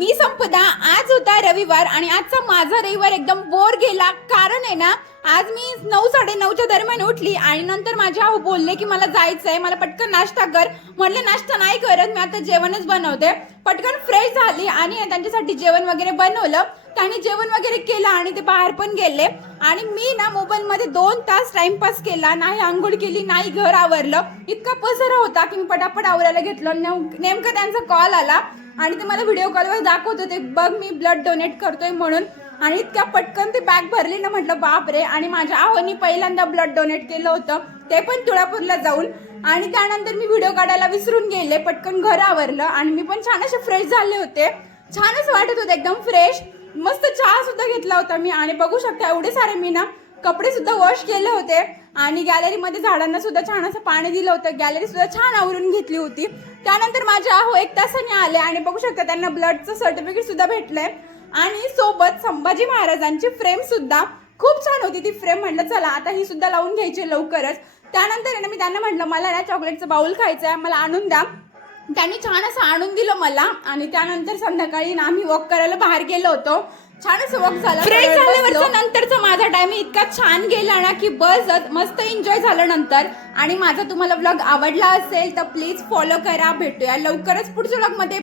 मी संपदा. आज होता रविवार आणि आजचा माझा रविवार एकदम बोर गेला. कारण आहे ना, आज मी 9:30च्या दरम्यान उठली आणि नंतर माझे आहो बोलले की मला जायचंय, मला पटकन नाश्ता कर. म्हणलं नाश्ता नाही करत, मी आता जेवणच बनवते. पटकन फ्रेश झाली आणि त्यांच्यासाठी जेवण वगैरे बनवलं. त्यांनी जेवण वगैरे केलं आणि ते बाहेर पण गेले. आणि मी ना मोबाईल मध्ये 2 तास टाइमपास केला. नाही आंघोळ केली, नाही घर आवरलं. इतका पसारा होता की मी पटापट आवरायला घेतलं. नेमकं त्यांचा कॉल आला आणि ते मला व्हिडिओ कॉलवर दाखवत होते, बघ मी ब्लड डोनेट करतोय म्हणून. आणि इतक्या पटकन ती बॅग भरली ना, म्हटलं बापरे. आणि माझ्या आहोनी पहिल्यांदा ब्लड डोनेट केलं होतं, ते पण तुळापूरला जाऊन. आणि त्यानंतर मी व्हिडिओ काढायला विसरून गेले. पटकन घर आवरलं आणि मी पण छान असे फ्रेश झाले होते. छानच वाटत होते, एकदम फ्रेश. मस्त चहा सुद्धा घेतला होता मी. आणि बघू शकता एवढे सारे मी ना कपडे सुद्धा वॉश केले होते. आणि गॅलरीमध्ये झाडांना सुद्धा छान असं पाणी दिलं होतं. गॅलरी सुद्धा छान आवरून घेतली होती. त्यानंतर माझे आहो 1 तासाने आले आणि बघू शकता त्यांना ब्लडचं सर्टिफिकेट सुद्धा भेटलंय. आणि सोबत संभाजी महाराजांची फ्रेम सुद्धा खूप छान होती ती फ्रेम. म्हटलं चला आता ही सुद्धा लावून घ्यायची लवकरच. त्यानंतर मी त्यांना म्हटलं मला ना चॉकलेटचं बाउल खायचं आहे, मला आणून द्या. त्यांनी छान असं आणून दिलं मला. आणि त्यानंतर संध्याकाळी ना आम्ही वॉक करायला बाहेर गेलो होतो. छान असं वॉक झालं. फ्रेश झाल्यावरचा नंतरचा माझा टाइम इतका छान गेला ना की बस मस्त एन्जॉय झालं नंतर. आणि माझा तुम्हाला ब्लॉग आवडला असेल तर प्लीज फॉलो करा. भेटूया लवकरच पुढच्या ब्लॉग मध्ये.